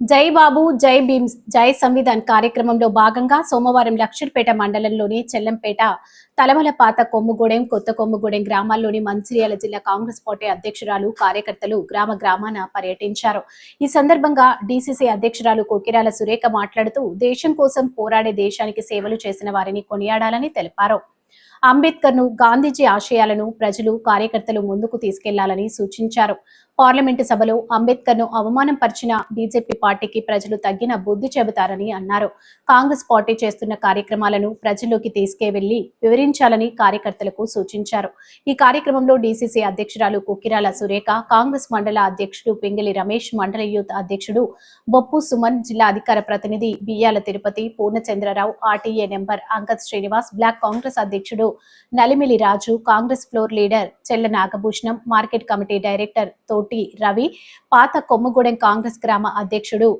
జై బాబు జై భీమ్ జై సంవిధాన్ కార్యక్రమంలో భాగంగా సోమవారం లక్షర్పేట మండలంలోని చెల్లంపేట తలమలపాత కొమ్ముగూడెం కొత్త కొమ్ముగూడెం గ్రామాల్లోని మంచిర్యాల జిల్లా కాంగ్రెస్ పార్టీ అధ్యక్షురాలు కార్యకర్తలు గ్రామ గ్రామాన పర్యటించారు. ఈ సందర్భంగా డీసీసీ అధ్యక్షురాలు కొకిరాల సురేఖ మాట్లాడుతూ దేశం కోసం పోరాడే దేశానికి సేవలు చేసిన వారిని కొనియాడాలని తెలిపారు. అంబేద్కర్ను గాంధీజీ ఆశయాలను ప్రజలు కార్యకర్తలు ముందుకు తీసుకెళ్ళాలని సూచించారు. పార్లమెంటు సభలో అంబేద్కర్ను అవమానం పరిచిన బీజేపీ పార్టీకి ప్రజలు తగ్గిన బుద్ధి చెబుతారని అన్నారు. కాంగ్రెస్ పార్టీ చేస్తున్న కార్యక్రమాలను ప్రజల్లోకి తీసుకెళ్ళి వివరించాలని కార్యకర్తలకు సూచించారు. ఈ కార్యక్రమంలో డీసీసీ అధ్యక్షురాలు కుక్కిరాల సురేఖ కాంగ్రెస్ మండల అధ్యక్షుడు పింగళి రమేష్ మండల యూత్ అధ్యక్షుడు బొప్పు సుమన్ జిల్లా అధికార ప్రతినిధి Biyyala Tirupati Purnachandrarao RTA member Ankat Srinivas block Congress అధ్యక్షుడు Nalimili Raju Congress floor leader Chella Nagabhushanam market committee director తోటి రవి పాత కొమ్ముగూడెం కాంగ్రెస్ గ్రామ అధ్యక్షుడు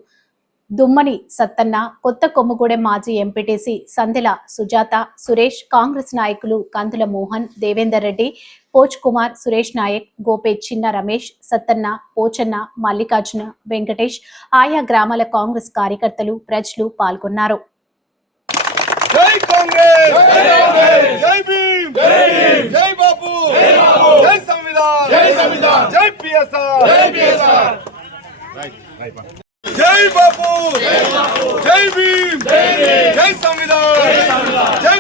దుమ్మని సత్తన్న కొత్త కొమ్ముగూడెం మాజీ ఎంపీటీసీ సందెల సుజాత సురేష్ కాంగ్రెస్ నాయకులు కందుల మోహన్ దేవేందర్ రెడ్డి పోచ్ కుమార్ సురేష్ నాయక్ గోపే చిన్న రమేష్ సత్తన్న పోచన్న మల్లికార్జున వెంకటేష్ ఆయా గ్రామాల కాంగ్రెస్ కార్యకర్తలు ప్రజలు పాల్గొన్నారు. జై కాంగ్రెస్! జై భీమ్! జై భీమ్! జై సంవిధాన్. జై సంవిధాన్. జై పిఎస్ఆర్. జై పిఎస్ఆర్. జై బాపు. జై భీమ్. జై సంవిధాన్. జై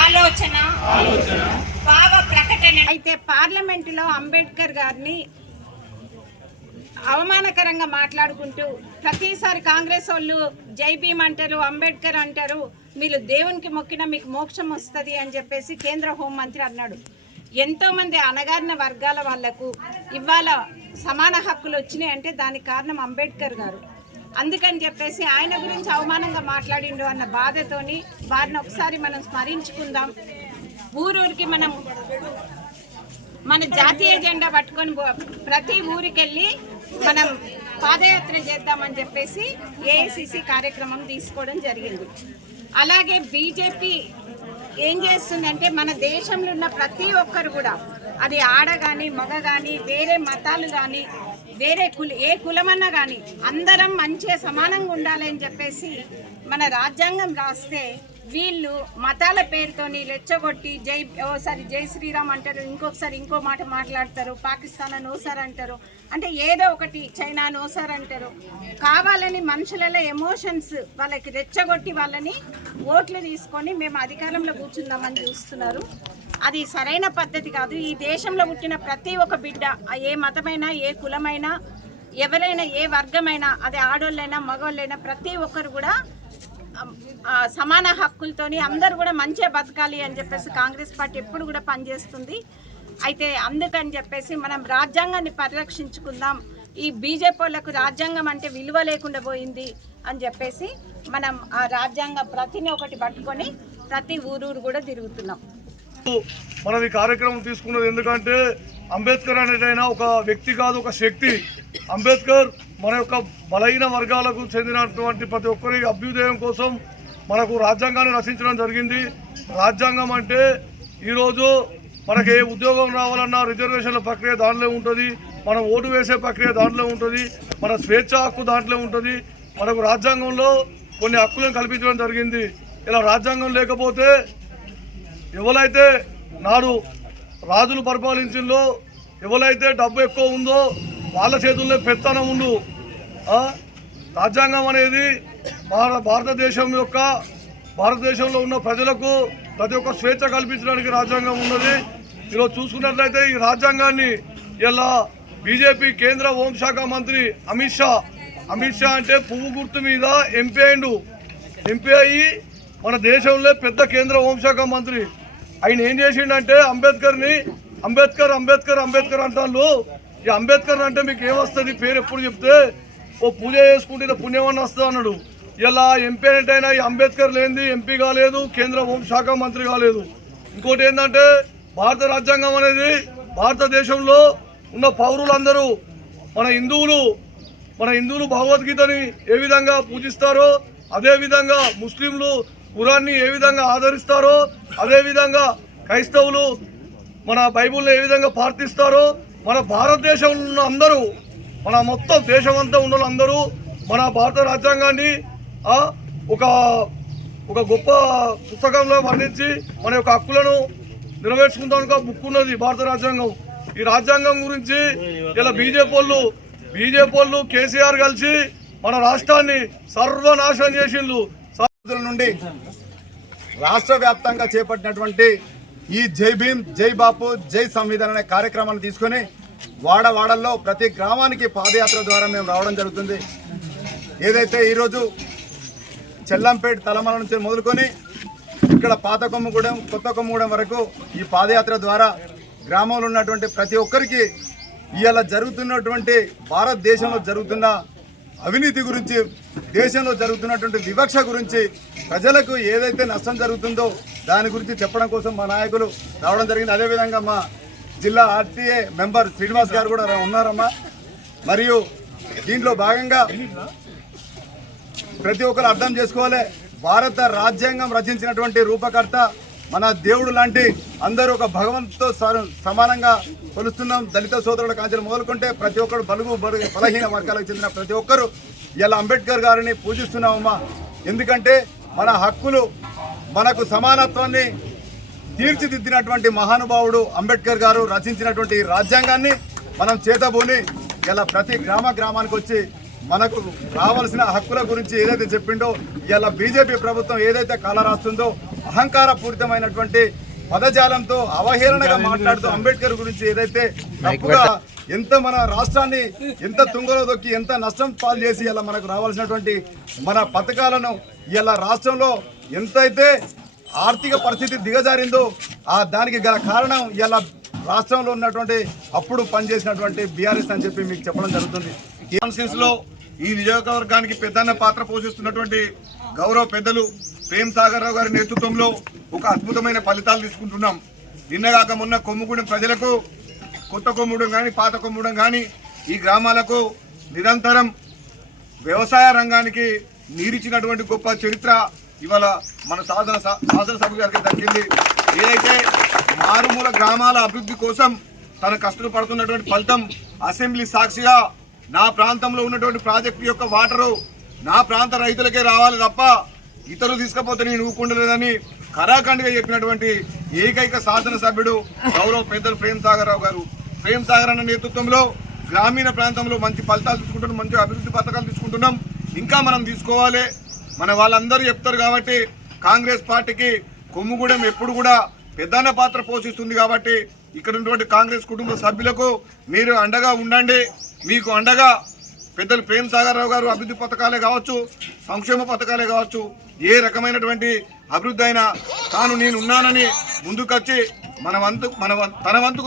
ఆలోచన. భావ ప్రకటన. అయితే పార్లమెంటులో అంబేద్కర్ గారిని అవమానకరంగా మాట్లాడుకుంటూ ప్రతిసారి కాంగ్రెస్ వాళ్ళు జై భీమ్ అంటారు అంబేద్కర్ అంటారు మీరు దేవునికి మొక్కిన మీకు మోక్షం వస్తుంది అని చెప్పేసి కేంద్ర హోంమంత్రి అన్నాడు. ఎంతో మంది అణగారిన వర్గాల వాళ్ళకు ఇవాళ సమాన హక్కులు వచ్చినాయి అంటే దానికి కారణం అంబేద్కర్ గారు. అందుకని చెప్పేసి ఆయన గురించి అవమానంగా మాట్లాడిండు అన్న బాధతోని వారిని ఒకసారి మనం స్మరించుకుందాం. ఊరూరికి మనం మన జాతీయ జెండా పట్టుకొని పో- ప్రతి ఊరికెళ్ళి మనం పాదయాత్ర చేద్దామని చెప్పేసి ఏఐసిసి కార్యక్రమం తీసుకోవడం జరిగింది. అలాగే బీజేపీ ఏం చేస్తుందంటే మన దేశంలో ఉన్న ప్రతి ఒక్కరు కూడా అది ఆడ కానీ మగ కానీ వేరే మతాలు కానీ వేరే కుల ఏ కులమన్నా కానీ అందరం మంచిగా సమానంగా ఉండాలి అని చెప్పేసి మన రాజ్యాంగం రాస్తే వీళ్ళు మతాల పేరుతోని రెచ్చగొట్టి జై ఓసారి జై శ్రీరామ్ అంటారు ఇంకొకసారి ఇంకో మాట మాట్లాడతారు పాకిస్తాన్ అని ఓసారి అంటారు. అంటే ఏదో ఒకటి చైనా నోసార్ అంటారు. కావాలని మనుషులలో ఎమోషన్స్ వాళ్ళకి రెచ్చగొట్టి వాళ్ళని ఓట్లు తీసుకొని మేము అధికారంలో కూర్చుందామని చూస్తున్నారు. అది సరైన పద్ధతి కాదు. ఈ దేశంలో పుట్టిన ప్రతి ఒక్క బిడ్డ ఏ మతమైనా ఏ కులమైనా ఎవరైనా ఏ వర్గమైనా అదే ఆడోళ్ళైనా మగవాళ్ళైనా ప్రతి ఒక్కరు కూడా సమాన హక్కులతోని అందరూ కూడా మంచిగా బతకాలి అని చెప్పేసి కాంగ్రెస్ పార్టీ ఎప్పుడు కూడా పనిచేస్తుంది. అయితే అందుకని చెప్పేసి మనం రాజ్యాంగాన్ని పరిరక్షించుకుందాం. ఈ బీజేపీ వాళ్ళకు రాజ్యాంగం అంటే విలువ లేకుండా పోయింది అని చెప్పేసి మనం ఆ రాజ్యాంగ ప్రతిని ఒకటి పట్టుకొని ప్రతి ఊరూరు కూడా తిరుగుతున్నాం. మనం ఈ కార్యక్రమం తీసుకున్నది ఎందుకంటే అంబేద్కర్ అనేటైనా ఒక వ్యక్తి కాదు ఒక శక్తి. అంబేద్కర్ మన యొక్క బలహీన వర్గాలకు చెందినటువంటి ప్రతి ఒక్కరి అభ్యుదయం కోసం మనకు రాజ్యాంగాన్ని రచించడం జరిగింది. రాజ్యాంగం అంటే ఈరోజు మనకి ఏ ఉద్యోగం రావాలన్నా రిజర్వేషన్ల ప్రక్రియ దాంట్లో ఉంటుంది. మనం ఓటు వేసే ప్రక్రియ దాంట్లో ఉంటుంది. మన స్వేచ్ఛ హక్కు దాంట్లో ఉంటుంది. మనకు రాజ్యాంగంలో కొన్ని హక్కులను కల్పించడం జరిగింది. ఇలా రాజ్యాంగం లేకపోతే ఎవరైతే నాడు రాజులు పరిపాలించిందో ఎవరైతే డబ్బు ఎక్కువ ఉందో వాళ్ళ చేతుల్లో పెత్తనం ఉండు. రాజ్యాంగం అనేది భారతదేశం యొక్క భారతదేశంలో ఉన్న ప్రజలకు ప్రతి ఒక్క స్వేచ్ఛ కల్పించడానికి రాజ్యాంగం ఉన్నది. ఈరోజు చూసుకున్నట్లయితే ఈ రాజ్యాంగాన్ని ఇలా బీజేపీ కేంద్ర హోంశాఖ మంత్రి అమిత్ షా అమిత్ షా అంటే పువ్వు గుర్తు మీద ఎంపీ అయిండు. ఎంపీ అయ్యి మన దేశంలో పెద్ద కేంద్ర హోంశాఖ మంత్రి. ఆయన ఏం చేసిండంటే అంబేద్కర్ని అంబేద్కర్ అంబేద్కర్ అంబేద్కర్ అంటాను ఈ అంబేద్కర్ అంటే మీకు ఏమొస్తుంది? పేరు ఎప్పుడు చెప్తే ఓ పూజ చేసుకుంటే పుణ్యమని వస్తుంది అన్నాడు. ఇలా ఎంపీ అయినా ఈ అంబేద్కర్ లేనిది ఎంపీ కాలేదు కేంద్ర హోంశాఖ మంత్రి కాలేదు. ఇంకోటి ఏంటంటే భారత రాజ్యాంగం అనేది భారతదేశంలో ఉన్న పౌరులందరూ మన హిందువులు మన హిందువులు భగవద్గీతని ఏ విధంగా పూజిస్తారో అదేవిధంగా ముస్లింలు కురాన్ని ఏ విధంగా ఆదరిస్తారో అదేవిధంగా క్రైస్తవులు మన బైబుల్ని ఏ విధంగా ప్రార్థిస్తారో మన భారతదేశంలో ఉన్న అందరూ మన మొత్తం దేశం అంతా ఉన్న వాళ్ళందరూ మన భారత రాజ్యాంగాన్ని ఒక ఒక గొప్ప పుస్తకంలో వర్ణించి మన యొక్క హక్కులను నెరవేర్చుకుంటానికి బుక్ ఉన్నది భారత రాజ్యాంగం. ఈ రాజ్యాంగం గురించి ఇలా బీజేపీ వాళ్ళు బీజేపీ వాళ్ళు కేసీఆర్ కలిసి మన రాష్ట్రాన్ని సర్వనాశనం చేసిండ్రు. నుండి రాష్ట్ర వ్యాప్తంగా చేపట్టినటువంటి ఈ జై భీమ్ జై బాపు జై సంవిధాన్ అనే కార్యక్రమాన్ని తీసుకొని వాడవాడల్లో ప్రతి గ్రామానికి పాదయాత్ర ద్వారా మేము రావడం జరుగుతుంది. ఏదైతే ఈరోజు చెల్లంపేట తలమల నుంచి మొదలుకొని ఇక్కడ పాత కొమ్మగూడెం కొత్త కొమ్మగూడెం వరకు ఈ పాదయాత్ర ద్వారా గ్రామంలో ఉన్నటువంటి ప్రతి ఒక్కరికి ఇవాళ జరుగుతున్నటువంటి భారతదేశంలో జరుగుతున్న అవినీతి గురించి దేశంలో జరుగుతున్నటువంటి వివక్ష గురించి ప్రజలకు ఏదైతే నష్టం జరుగుతుందో దాని గురించి చెప్పడం కోసం మా నాయకులు రావడం జరిగింది. అదేవిధంగా మా జిల్లా ఆర్టీఏ మెంబర్ శ్రీనివాస్ గారు కూడా ఉన్నారమ్మా. మరియు దీంట్లో భాగంగా ప్రతి ఒక్కరు అర్థం చేసుకోవాలి. భారత రాజ్యాంగం రచించినటువంటి రూపకర్త మన దేవుడు లాంటి అందరూ ఒక భగవంతుతో స- సమానంగా కొలుస్తున్నాం. దళిత సోదరుల కాంచెలు మొదలుకుంటే ప్రతి ఒక్కరు బలుగు బలహీన వర్గాలకు చెందిన ప్రతి ఒక్కరు ఇలా అంబేద్కర్ గారిని పూజిస్తున్నామమ్మా. ఎందుకంటే మన హక్కులు మనకు సమానత్వాన్ని తీర్చిదిద్దినటువంటి మహానుభావుడు అంబేద్కర్ గారు రచించినటువంటి రాజ్యాంగాన్ని మనం చేతబూని ఇలా ప్రతి గ్రామ గ్రామానికి వచ్చి మనకు రావాల్సిన హక్కుల గురించి ఏదైతే చెప్పిండో ఇలా బీజేపీ ప్రభుత్వం ఏదైతే కాల రాస్తుందో అహంకార పూరితమైనటువంటి పదజాలంతో అవహేళనగా మాట్లాడుతూ అంబేద్కర్ గురించి ఏదైతే తప్పుగా ఎంత మన రాష్ట్రాన్ని ఎంత తుంగలో దొక్కి ఎంత నష్టం పాలు చేసి ఇలా మనకు రావాల్సినటువంటి మన పథకాలను ఇలా రాష్ట్రంలో ఎంతైతే ఆర్థిక పరిస్థితి దిగజారిందో ఆ దానికి గల కారణం ఇలా రాష్ట్రంలో ఉన్నటువంటి అప్పుడు పనిచేసినటువంటి బీఆర్ఎస్ అని చెప్పి మీకు చెప్పడం జరుగుతుంది. ఈ నియోజకవర్గానికి పెద్దన్న పాత్ర పోషిస్తున్నటువంటి గౌరవ పెద్దలు ప్రేమ్ సాగర్ రావు గారి నేతృత్వంలో ఒక అద్భుతమైన ఫలితాలు తీసుకుంటున్నాం. నిన్నగాక మొన్న కొమ్ముగూడెం ప్రజలకు కొత్త కొమ్ముడం కానీ పాత కొమ్ముడం కానీ ఈ గ్రామాలకు నిరంతరం వ్యవసాయ రంగానికి నీరిచ్చినటువంటి గొప్ప చరిత్ర ఇవాళ మన సాధన శాసనసభ గారికి దక్కింది. ఏదైతే మారుమూల గ్రామాల అభివృద్ధి కోసం తన కష్టలు పడుతున్నటువంటి ఫలితం అసెంబ్లీ సాక్షిగా నా ప్రాంతంలో ఉన్నటువంటి ప్రాజెక్టు యొక్క వాటరు నా ప్రాంత రైతులకే రావాలి తప్ప ఇతరులు తీసుకపోతే నేను ఊకుండలేదని కరాఖండ్గా చెప్పినటువంటి ఏకైక శాసనసభ్యుడు గౌరవ పెద్దలు ప్రేమ్ సాగర్ రావు గారు. ప్రేమ్ సాగర్ అన్న నేతృత్వంలో గ్రామీణ ప్రాంతంలో మంచి ఫలితాలు తీసుకుంటున్నాం మంచి అభివృద్ధి పథకాలు తీసుకుంటున్నాం. ఇంకా మనం తీసుకోవాలి. మన వాళ్ళందరూ చెప్తారు కాబట్టి కాంగ్రెస్ పార్టీకి కొమ్ముగూడెం ఎప్పుడు కూడా ప్రధాన పాత్ర పోషిస్తుంది కాబట్టి ఇక్కడ ఉన్నటువంటి కాంగ్రెస్ కుటుంబ సభ్యులకు మీరు అండగా ఉండండి. మీకు అండగా పెద్దలు ప్రేమ్ సాగర్ రావు గారు అభివృద్ధి పథకాలే కావచ్చు సంక్షేమ పథకాలే కావచ్చు ఏ రకమైనటువంటి అభివృద్ధి అయినా తాను నేను ఉన్నానని ముందుకొచ్చి మన వంతు మన వం- తన వంతుకు